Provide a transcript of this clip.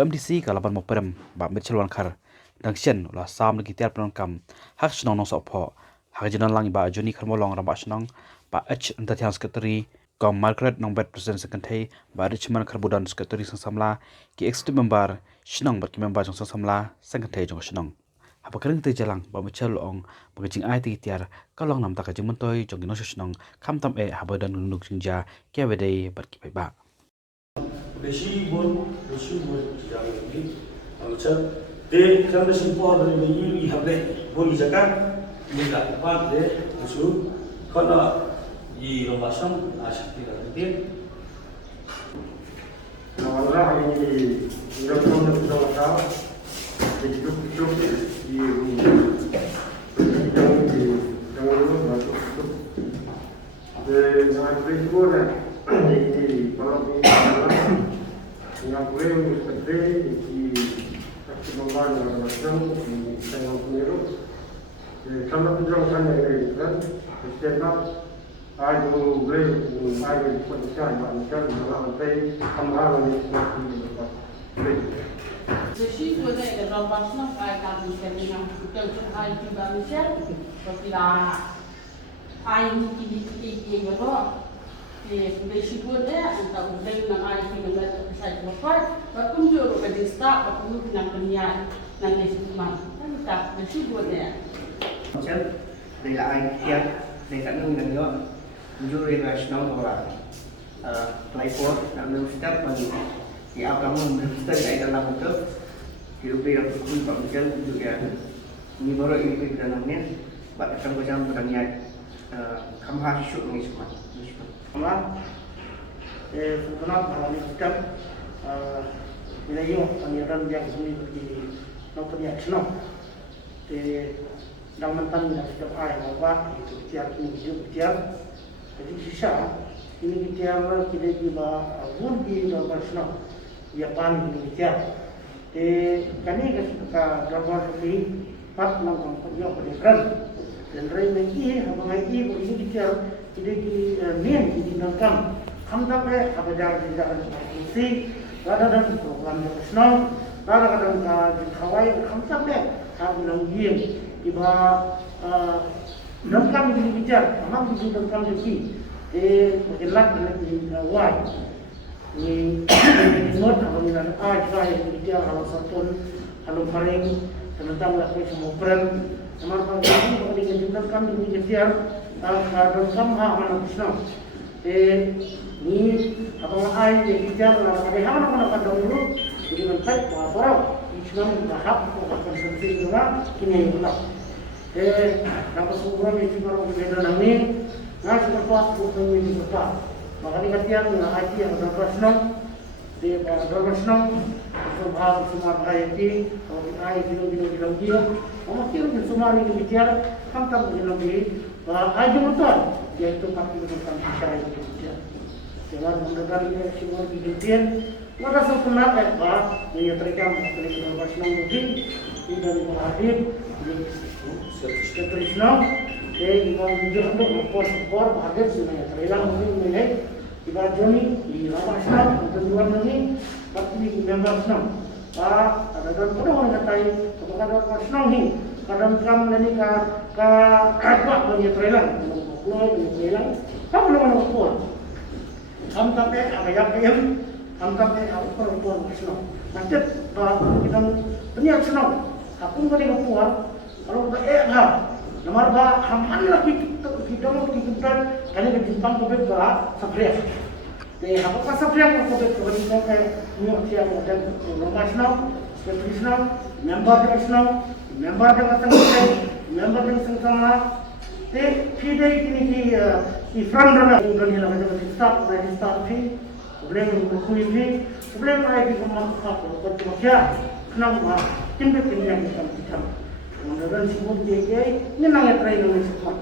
MDC Laban Mawprem ba Mitchelwan khar dangchen la sam lagi tiar penongkam hak shnong Nongsohphoh hak jinan lang ba juni kharmolong ramba shnong ba Ntathiang secretary kom Margaret Nongbet president secretary ba Richmond kharbudan secretary samla ki executive member shnong ba ki member jong samla secretary jong shnong haba kering te jalang ba Mitchel ong ba jing ai ti tiar kalong nam ta ka jing montoi jong gino shnong kham tam e haba dan nung jingja ke wedei bar ki ba Besi bon yang ini, macam deh kan besi por dari ini habis bon ijakan ini tak dapat deh musuh kalau di rumah sang asyik tidak penting. Orang ini orang sudah tahu, jadi cukup di jangan masuk. Dengan prinsipnya ini kalau yang boleh seperti di aktivitas macam dengan penyeru, sama tujuan yang kan, setiap ada boleh ada potensial macam dalam sampai amalan yang semacam itu. Jadi boleh ada rombongan kayak kami yang kita hari tiba misal, bila air ini kalau besi boleh antara boleh nak air ini boleh saya buat, bakum juru berdista, bakum nak penyiar nanti semua, kita besi boleh. Macam dari air tiar dari kat nung dan juga juru internasional orang pelipur dan universitas bagi di apa universitas dari dalam muka hidup dalam kuliah macam juga ini baru ini dalamnya baca macam berniat kamhar syuk ni semua. Amal, sebenarnya kami sedang melayung pengirian yang seni di Nongsohphoh shnong. Dalam mantan yang setiap air bawa itu tiar ini hidup tiar. Jadi sisa ini tiar kita juga bun di dalam shnong. Japan ini tiar. Kami ketika dalam ini pat Nongsohphoh yang berikan dan remedi apa lagi ini tiar. Jadi main di dalam kami apa jadi dalam MDC Laban program shnong, dalam Hawaii kami kami nanggian iba dalam kami bicara, kami di dalam kami bergerak dengan Hawaii. Ini not apa ni nak saya bicara hal satu hal paling tentang lakukan Mawprem. Sama kami di dalam kami bicara dalam sama mana shnong. Ni apa air yang bicara ada hal mana pada dulu jadi nanti apa shnong bahap akan seperti itu lah kini pula. Dapat semua itu baru berbeza nami. Nasi berkuat bukan ini berkuat. Makanya katian IT yang dalam shnong di dalam shnong sebab semua IT kalau IT bila dia mungkin semua ini bicara hantar lebih aja betul yaitu pasti tentang bicara itu dengan mendengarnya semua kejadian maka sebenarnya yang terkait dengan pasal mungkin tidak dihadir di secretary shnong iba menunjuk untuk support hadir sebenarnya terhilang mungkin mulai iba Joni di Laban shnong untuk luar negeri pasti di member shnong ada dan orang katai kepada Laban shnong ni kadang kam ni ka banyak terhilang tak belum ada apa kam tapi agak yang kam tapi aku perempuan shnong macam kita punya shnong aku boleh keluar kalau tak nomor hamhan lagi kita mau dikirimkan kali ke Jepang ke Bebra Sapriya. Jadi apa pas Sapriya ke Bebra ke New York dan Rumah Shnong, Secretary Shnong, member dari Shnong, member dari Tengah, member dari Sengkala. Jadi kita ini di front runner untuk ni lah macam start fee, problem berkuih fee, problem lagi kemasuk berkuah, kenapa? Timbe yang kita. Mengenai sibuk JJ, ni nangis terakhir ni semua.